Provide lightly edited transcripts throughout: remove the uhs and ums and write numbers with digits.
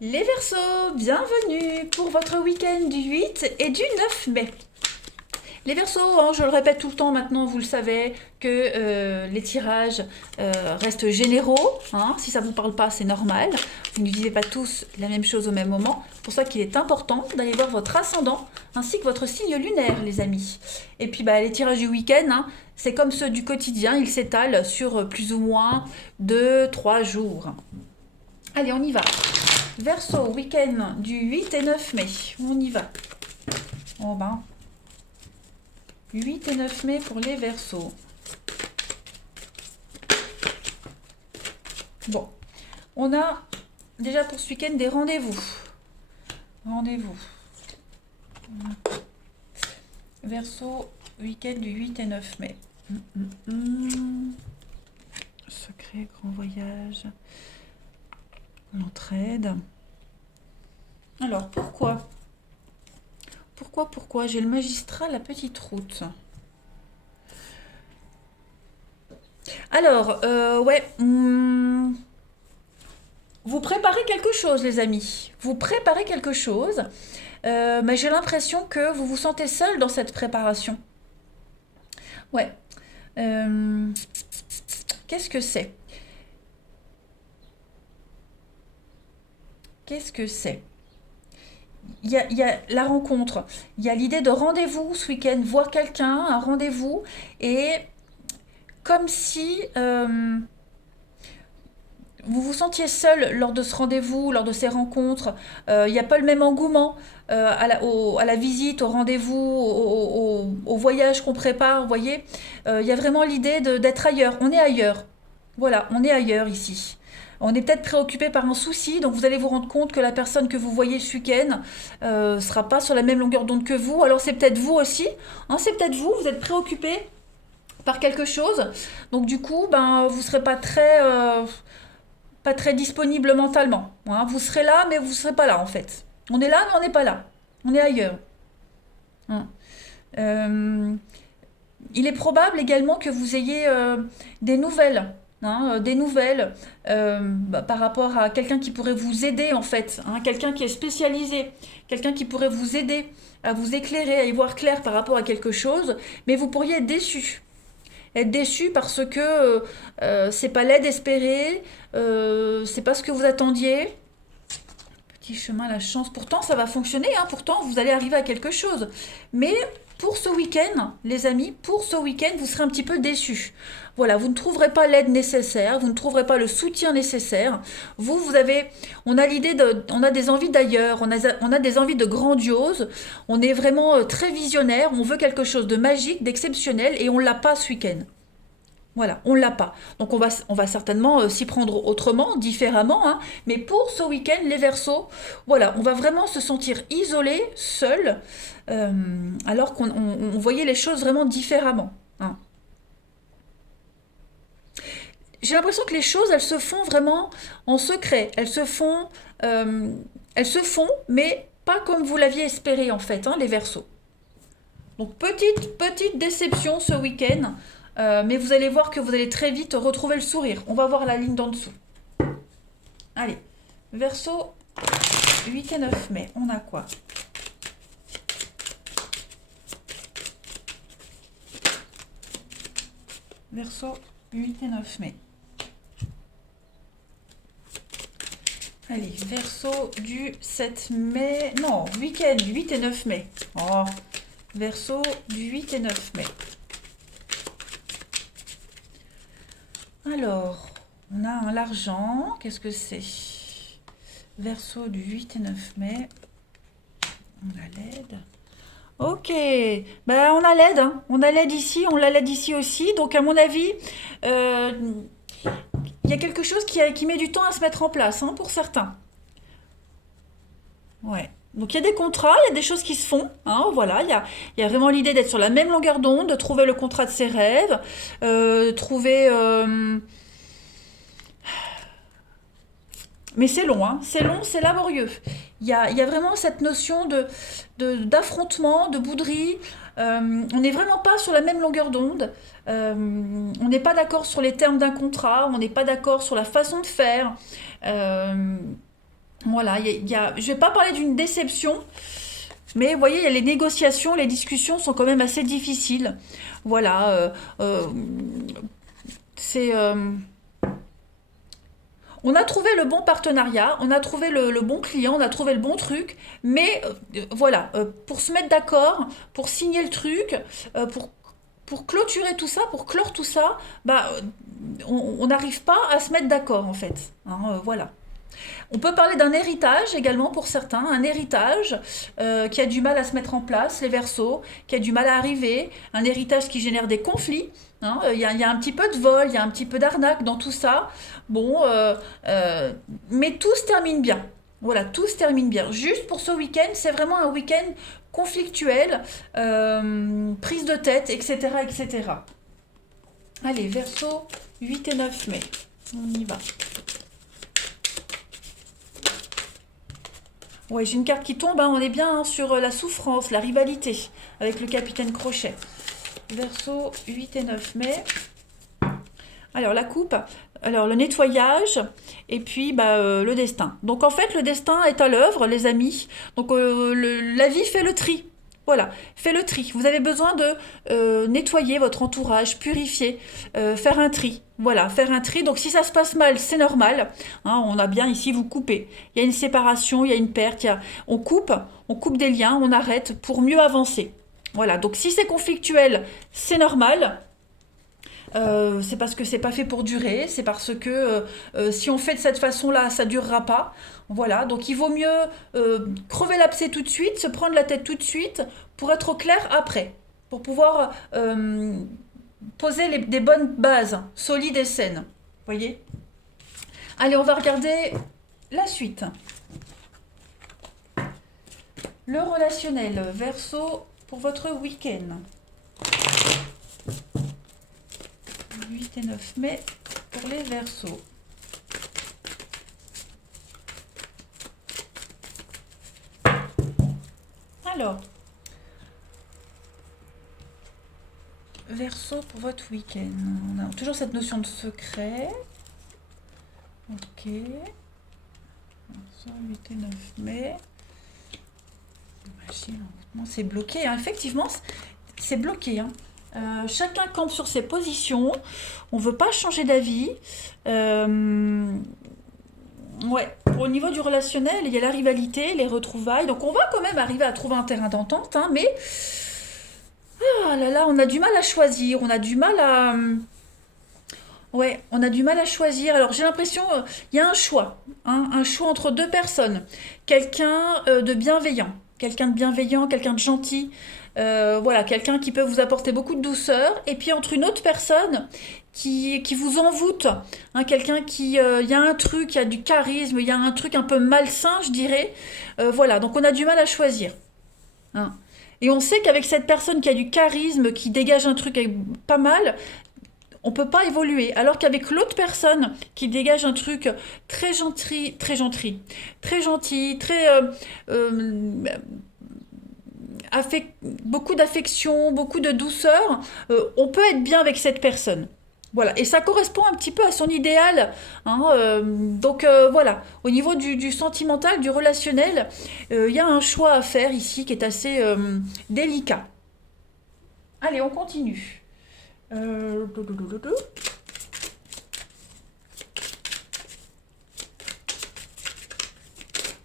Les Verseaux, bienvenue pour votre week-end du 8 et du 9 mai. Les Verseaux, hein, je le répète tout le temps maintenant, vous le savez, que les tirages restent généraux. Hein. Si ça ne vous parle pas, c'est normal. Vous ne vivez pas tous la même chose au même moment. C'est pour ça qu'il est important d'aller voir votre ascendant ainsi que votre signe lunaire, les amis. Et puis les tirages du week-end, hein, c'est comme ceux du quotidien, ils s'étalent sur plus ou moins 2-3 jours. Allez, on y va. Verseau, week-end du 8 et 9 mai. On y va. Oh ben. 8 et 9 mai pour les Verseaux. Bon. On a déjà pour ce week-end des rendez-vous. Rendez-vous. Verseau, week-end du 8 et 9 mai. Secret, grand voyage. L'entraide. Alors, pourquoi j'ai le magistrat, la petite route. Alors, vous préparez quelque chose, les amis. Vous préparez quelque chose, mais j'ai l'impression que vous vous sentez seul dans cette préparation. Ouais. Qu'est-ce que c'est? Qu'est-ce que c'est? Il y a la rencontre, il y a l'idée de rendez-vous ce week-end, voir quelqu'un, un rendez-vous, et comme si vous vous sentiez seul lors de ce rendez-vous, lors de ces rencontres. Il n'y a pas le même engouement à la visite, au rendez-vous, au voyage qu'on prépare, vous voyez. Il y a vraiment l'idée d'être ailleurs. On est ailleurs. Voilà, on est ailleurs ici. On est peut-être préoccupé par un souci, donc vous allez vous rendre compte que la personne que vous voyez ce week-end sera pas sur la même longueur d'onde que vous. Alors c'est peut-être vous aussi, hein, c'est peut-être vous, vous êtes préoccupé par quelque chose, donc du coup, vous serez pas très disponible mentalement. Hein. Vous serez là, mais vous ne serez pas là en fait. On est là, mais on n'est pas là. On est ailleurs. Hein. Euh, il est probable également que vous ayez des nouvelles. Hein, des nouvelles par rapport à quelqu'un qui pourrait vous aider en fait, hein, quelqu'un qui est spécialisé, quelqu'un qui pourrait vous aider à vous éclairer, à y voir clair par rapport à quelque chose, mais vous pourriez être déçu parce que c'est pas l'aide espérée, c'est pas ce que vous attendiez. Petit chemin, la chance. Pourtant, ça va fonctionner, hein, pourtant, vous allez arriver à quelque chose. Mais pour ce week-end, les amis, pour ce week-end, vous serez un petit peu déçus. Voilà, vous ne trouverez pas l'aide nécessaire, vous ne trouverez pas le soutien nécessaire. On a on a des envies d'ailleurs, on a des envies de grandiose, on est vraiment très visionnaire, on veut quelque chose de magique, d'exceptionnel, et on l'a pas ce week-end. Voilà, on l'a pas. Donc on va certainement s'y prendre autrement, différemment, hein. Mais pour ce week-end, les Verseaux, voilà, on va vraiment se sentir isolé, seul, alors qu'on voyait les choses vraiment différemment. Hein. J'ai l'impression que les choses, elles se font vraiment en secret. Euh, elles se font, mais pas comme vous l'aviez espéré en fait, hein, les Verseaux. Donc petite déception ce week-end, mais vous allez voir que vous allez très vite retrouver le sourire. On va voir la ligne d'en dessous. Allez, Verseau, 8 et 9 mai, on a quoi? Verseau, 8 et 9 mai. Allez, Verseau du 7 mai. Non, week-end, 8 et 9 mai. Oh, Verseau du 8 et 9 mai. Alors, on a l'argent. Qu'est-ce que c'est? Verseau du 8 et 9 mai. On a l'aide. Ok, on a l'aide, hein. On a l'aide ici, on l'a l'aide ici aussi. Donc à mon avis, euh, il y a quelque chose qui met du temps à se mettre en place, hein, pour certains. Ouais. Donc il y a des contrats, il y a des choses qui se font. Hein, voilà, il y a vraiment l'idée d'être sur la même longueur d'onde, de trouver le contrat de ses rêves, trouver. Mais c'est long, hein, c'est long, c'est laborieux. Il y a vraiment cette notion d'affrontement, de bouderie. On n'est vraiment pas sur la même longueur d'onde. On n'est pas d'accord sur les termes d'un contrat, on n'est pas d'accord sur la façon de faire. Euh, Voilà, je vais pas parler d'une déception, mais vous voyez, il y a les négociations, les discussions sont quand même assez difficiles. Voilà, c'est... on a trouvé le bon partenariat, on a trouvé le bon client, on a trouvé le bon truc, mais voilà, pour se mettre d'accord, pour signer le truc, pour clôturer tout ça, pour clore tout ça, bah, on n'arrive pas à se mettre d'accord en fait. Hein, voilà. On peut parler d'un héritage également pour certains, un héritage qui a du mal à se mettre en place, les Verseaux, qui a du mal à arriver, un héritage qui génère des conflits. Hein. Il y a un petit peu de vol, il y a un petit peu d'arnaque dans tout ça. Bon, mais tout se termine bien. Voilà, tout se termine bien. Juste pour ce week-end, c'est vraiment un week-end conflictuel, prise de tête, etc., etc. Allez, Verseau, 8 et 9 mai. On y va. Ouais, j'ai une carte qui tombe, hein, on est bien hein, sur la souffrance, la rivalité, avec le capitaine Crochet. Verseau, 8 et 9 mai. Alors, la coupe, alors le nettoyage, et puis bah, le destin. Donc, en fait, le destin est à l'œuvre, les amis. Donc, la vie fait le tri. Voilà, fait le tri. Vous avez besoin de nettoyer votre entourage, purifier, faire un tri. Voilà, faire un tri. Donc si ça se passe mal, c'est normal. Hein, on a bien ici, vous coupez. Il y a une séparation, il y a une perte. On coupe des liens, on arrête pour mieux avancer. Voilà, donc si c'est conflictuel, c'est normal. C'est parce que c'est pas fait pour durer, c'est parce que si on fait de cette façon-là, ça durera pas. Voilà, donc il vaut mieux crever l'abcès tout de suite, se prendre la tête tout de suite pour être au clair après, pour pouvoir poser des bonnes bases solides et saines. Voyez. Allez, on va regarder la suite. Le relationnel, Verseau, pour votre week-end. 8 et 9 mai pour les Verseaux. Alors, Verseau pour votre week-end. On a toujours cette notion de secret. Ok. Verseau, 8 et 9 mai. C'est bloqué. Hein. Effectivement, c'est bloqué. Hein. Chacun campe sur ses positions. On veut pas changer d'avis. Ouais, au niveau du relationnel, il y a la rivalité, les retrouvailles. Donc on va quand même arriver à trouver un terrain d'entente, hein, mais ah là là, on a du mal à choisir, on a du mal à ouais, on a du mal à choisir. Alors j'ai l'impression il y a un choix, hein, un choix entre deux personnes. Quelqu'un de bienveillant, quelqu'un de gentil, voilà, quelqu'un qui peut vous apporter beaucoup de douceur, et puis entre une autre personne qui vous envoûte, hein, quelqu'un qui, il y a un truc, il y a du charisme, il y a un truc un peu malsain, je dirais. Voilà, donc on a du mal à choisir. Hein. Et on sait qu'avec cette personne qui a du charisme, qui dégage un truc pas mal, on peut pas évoluer. Alors qu'avec l'autre personne qui dégage un truc très gentil, très gentil, très beaucoup d'affection, beaucoup de douceur, on peut être bien avec cette personne. Voilà, et ça correspond un petit peu à son idéal. Hein, donc voilà, au niveau du sentimental, du relationnel, il y a un choix à faire ici qui est assez délicat. Allez, on continue. Euh,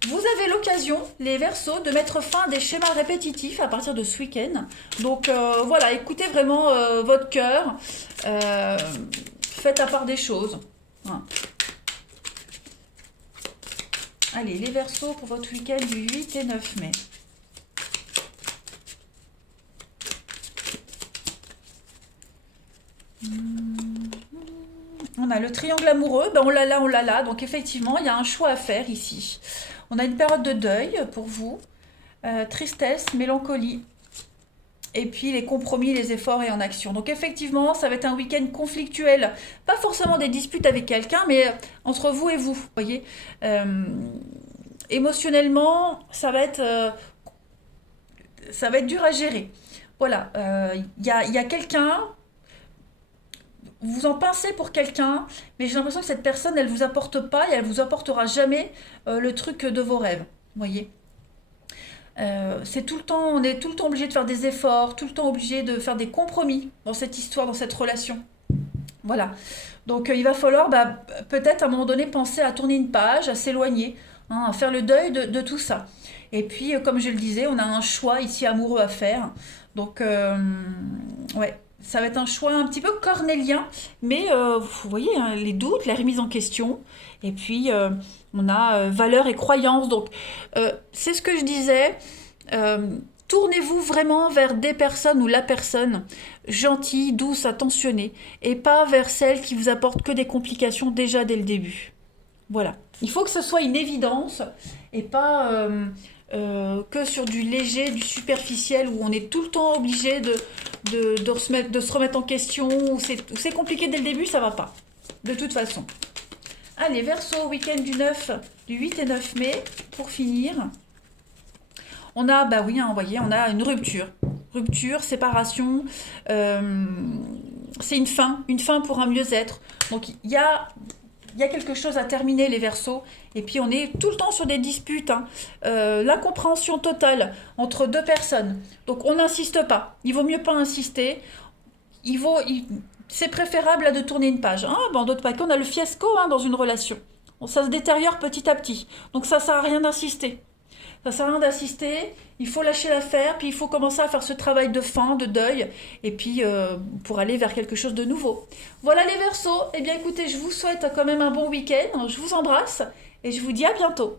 Vous avez l'occasion, les Verseaux, de mettre fin à des schémas répétitifs à partir de ce week-end. Donc voilà, écoutez vraiment votre cœur. Euh, Faites à part des choses. Hein. Allez, les Verseaux pour votre week-end du 8 et 9 mai. On a le triangle amoureux, ben on l'a là, on l'a là. Donc effectivement, il y a un choix à faire ici. On a une période de deuil pour vous. Tristesse, mélancolie. Et puis les compromis, les efforts et en action. Donc effectivement, ça va être un week-end conflictuel. Pas forcément des disputes avec quelqu'un, mais entre vous et vous. Voyez. Émotionnellement, ça va être dur à gérer. Voilà. Il y a quelqu'un. vous en pincez pour quelqu'un, mais j'ai l'impression que cette personne, elle vous apporte pas et elle vous apportera jamais le truc de vos rêves. Vous voyez? C'est tout le temps, on est tout le temps obligé de faire des efforts, tout le temps obligé de faire des compromis dans cette histoire, dans cette relation. Voilà. Donc il va falloir peut-être à un moment donné penser à tourner une page, à s'éloigner, hein, à faire le deuil de tout ça. Et puis, comme je le disais, on a un choix ici amoureux à faire. Donc, ouais, ça va être un choix un petit peu cornélien, mais vous voyez, hein, les doutes, la remise en question, et puis on a valeurs et croyances. Donc, c'est ce que je disais. euh, Tournez-vous vraiment vers des personnes ou la personne gentille, douce, attentionnée, et pas vers celle qui vous apporte que des complications déjà dès le début. Voilà. Il faut que ce soit une évidence et pas que sur du léger, du superficiel où on est tout le temps obligé de se remettre en question, où c'est compliqué dès le début, ça va pas. De toute façon. Allez, Verseau, week-end du 8 et 9 mai, pour finir. On a, bah oui, hein, vous voyez, on a une rupture. Rupture, séparation, c'est une fin pour un mieux-être. Donc il y a quelque chose à terminer les Verseaux. Et puis on est tout le temps sur des disputes, hein. L'incompréhension totale entre deux personnes. Donc on n'insiste pas. Il vaut mieux pas insister. C'est préférable là, de tourner une page. Hein, dans d'autres paquets, on a le fiasco, hein, dans une relation. Bon, ça se détériore petit à petit. Donc ça sert à rien d'insister. Ça sert à rien d'assister, il faut lâcher l'affaire, puis il faut commencer à faire ce travail de fin, de deuil, et puis pour aller vers quelque chose de nouveau. Voilà les Verseaux, eh bien écoutez, je vous souhaite quand même un bon week-end, je vous embrasse, et je vous dis à bientôt.